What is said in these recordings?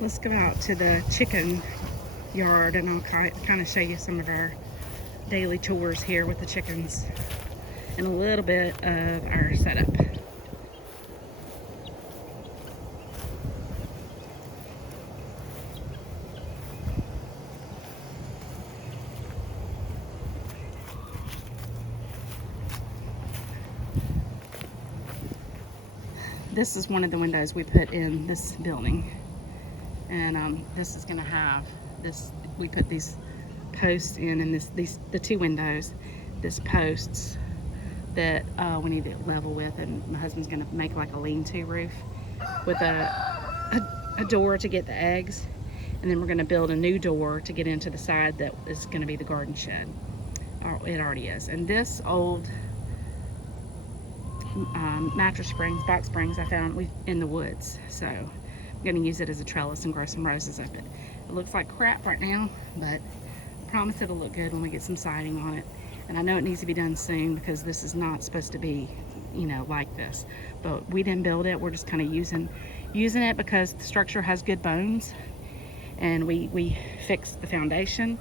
Let's go out to the chicken yard and I'll kind of show you some of our daily chores here with the chickens and a little bit of our setup. This is one of the windows we put in this building, and this is going to have this. We put these posts in, and the two windows, this posts that we need to level with, and my husband's going to make like a lean-to roof with a door to get the eggs, and then we're going to build a new door to get into the side that is going to be the garden shed. It already is. And this old mattress springs, box springs I found in the woods, so I'm going to use it as a trellis and grow some roses up it. It looks like crap right now, but I promise it'll look good when we get some siding on it. And I know it needs to be done soon because this is not supposed to be, you know, like this. But we didn't build it. We're just kind of using it because the structure has good bones. And we fixed the foundation,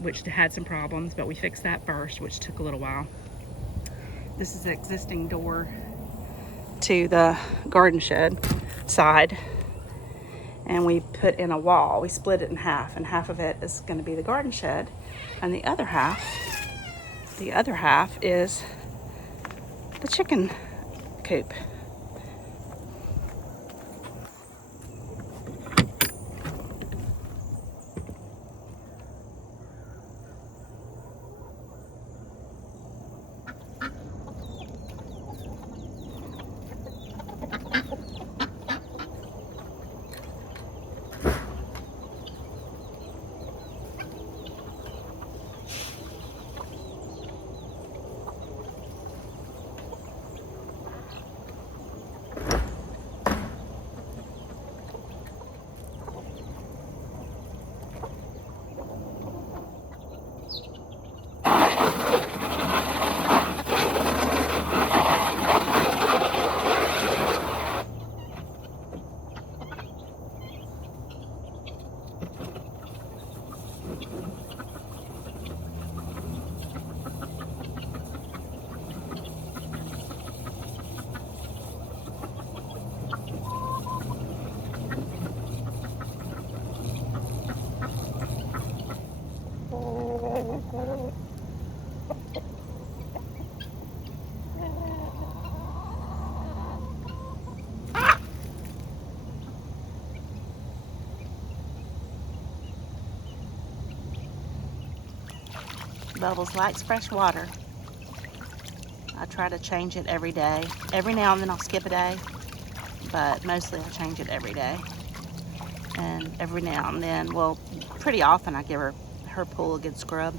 which had some problems, but we fixed that first, which took a little while. This is the existing door to the garden shed side. And we put in a wall. We split it in half, and half of it is going to be the garden shed, and the other half is the chicken coop. Bubbles likes fresh water. I try to change it every day. Every now and then I'll skip a day, but mostly I change it every day. And every now and then, well, pretty often I give her pool a good scrub.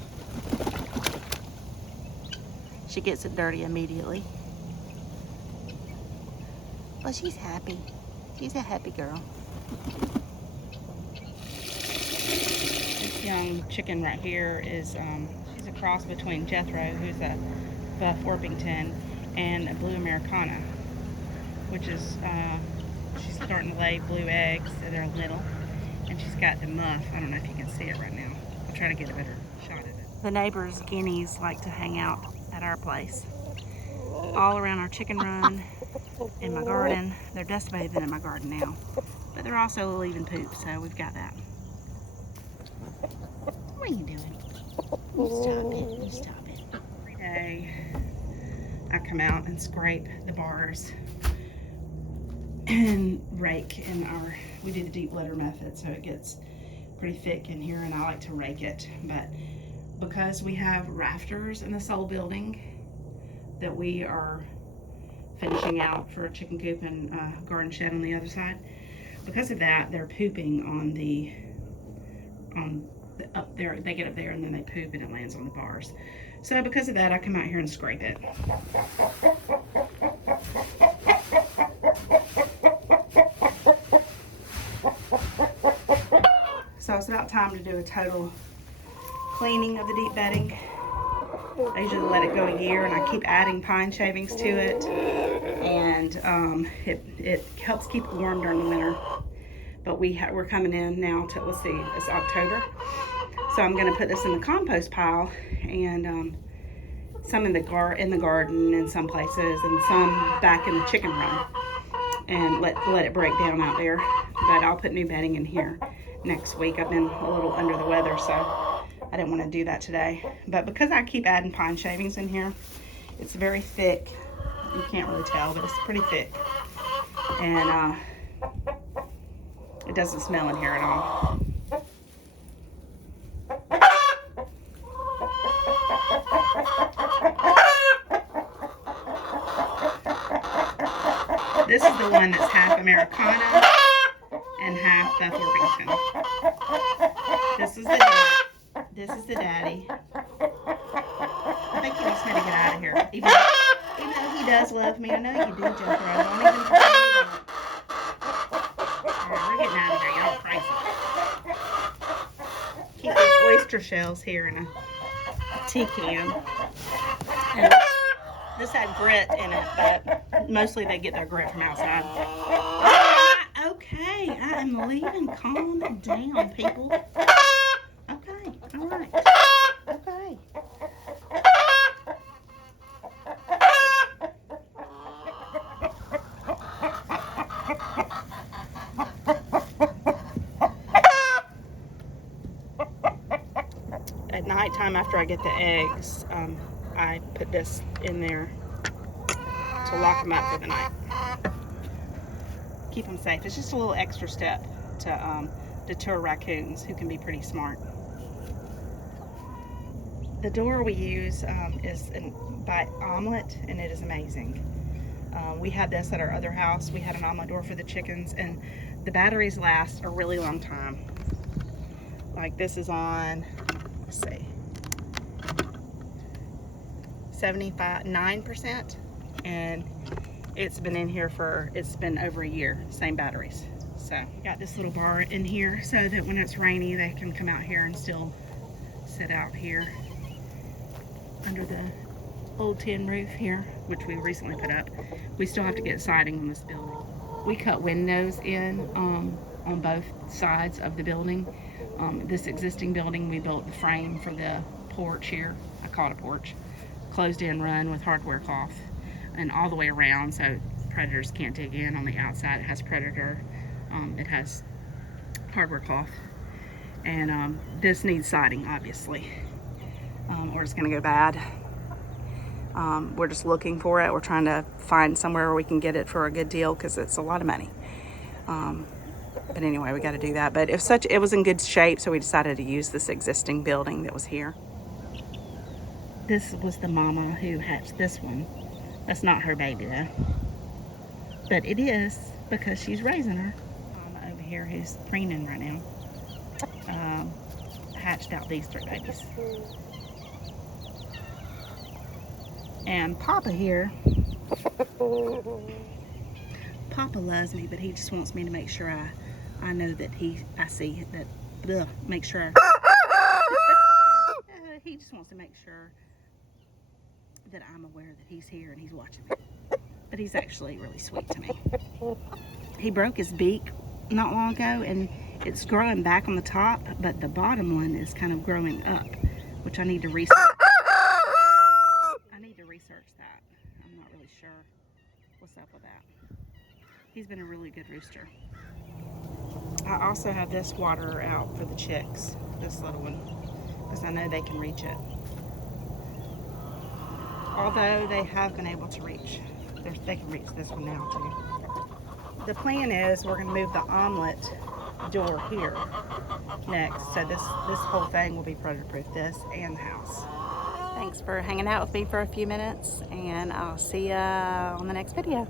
She gets it dirty immediately. Well, she's happy. She's a happy girl. This young chicken right here is, she's a cross between Jethro, who's a buff Orpington, and a blue Americana, which is, she's starting to lay blue eggs. They're little, and she's got the muff. I don't know if you can see it right now. I'll try to get a better shot of it. The neighbors' guineas like to hang out at our place. All around our chicken run, in my garden. They're dust bathing in my garden now, but they're also leaving poop, so we've got that. What are you doing? You stop it. You stop it. Every day I come out and scrape the bars and rake we do the deep litter method, so it gets pretty thick in here, and I like to rake it. But because we have rafters in this old building that we are finishing out for a chicken coop and garden shed on the other side, because of that, they're pooping on the up there. They get up there and then they poop and it lands on the bars. So because of that, I come out here and scrape it. So it's about time to do a total cleaning of the deep bedding. I usually let it go a year, and I keep adding pine shavings to it, and it helps keep it warm during the winter. but we're coming in now to, let's see, it's October. So I'm gonna put this in the compost pile, and some in the garden in some places, and some back in the chicken run, and let it break down out there. But I'll put new bedding in here next week. I've been a little under the weather, so I didn't want to do that today. But because I keep adding pine shavings in here, it's very thick. You can't really tell, but it's pretty thick. And it doesn't smell in here at all. This is the one that's half Americana and half Beth Orpington. This is the daddy. I think he wants me to get out of here. Even though he does love me. I know you do, Jennifer. I don't even pretend you don't. Alright, we're getting out of here. Y'all crazy. Keep these oyster shells here in a tea can. And this had grit in it, but mostly they get their grit from outside. Okay, I am leaving. Calm down, people. Okay, all right. Okay. At nighttime, after I get the eggs, I put this in there to lock them up for the night. Keep them safe. It's just a little extra step to deter raccoons, who can be pretty smart. The door we use is by Omelet, and it is amazing. We had this at our other house. We had an omelet door for the chickens, and the batteries last a really long time. Like this is on, let's see, 9%, and it's been in here it's been over a year, same batteries. So got this little bar in here so that when it's rainy they can come out here and still sit out here under the old tin roof here, which we recently put up. We still have to get siding on this building. We cut windows in on both sides of the building. This existing building, we built the frame for the porch here. I call it a porch. Closed in run with hardware cloth, and all the way around so predators can't dig in. On the outside it has predator, it has hardware cloth, and this needs siding obviously, or it's gonna go bad. We're just looking for it. We're trying to find somewhere where we can get it for a good deal because it's a lot of money. But anyway, we got to do that. But it was in good shape, so we decided to use this existing building that was here. This was the mama who hatched this one. That's not her baby though, but it is because she's raising her. Mama over here who's preening right now hatched out these 3 babies. And Papa here, Papa loves me, but he just wants me to make sure I know that I see that, make sure. He just wants to make sure that I'm aware that he's here and he's watching me. But he's actually really sweet to me. He broke his beak not long ago, and it's growing back on the top, but the bottom one is kind of growing up, which I need to research. That. I'm not really sure what's up with that. He's been a really good rooster. I also have this water out for the chicks, this little one, because I know they can reach it. Although they have been able to reach. They can reach this one now too. The plan is we're going to move the omelet door here next. So this whole thing will be predator proof, this and the house. Thanks for hanging out with me for a few minutes, and I'll see ya on the next video.